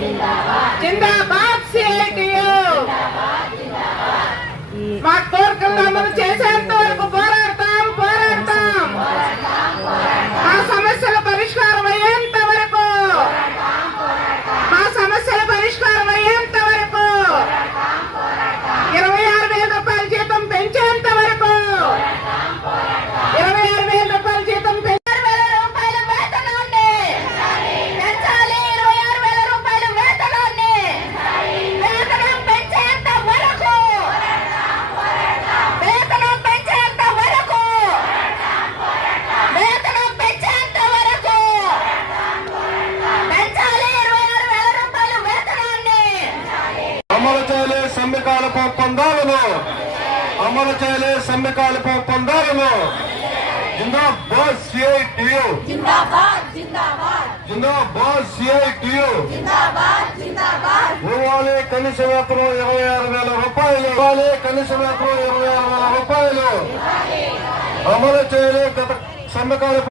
జిందాబాద్. CITU. మా కోరికలను అమలు సమ్మెకాలపు ఒప్పందాలను అమలు చేయలే సమ్మెకాలపు ఒప్పందాలను జిందాబాద్ జిందాబాద్ ఇవ్వాలి కనీస వేతనం ఇరవై ఆరు వేల రూపాయలు. ఇవ్వాలి కనీస వేతనం ఇరవై ఆరు వేల రూపాయలు. అమలు చేయలే గత సమ్మెకాలపు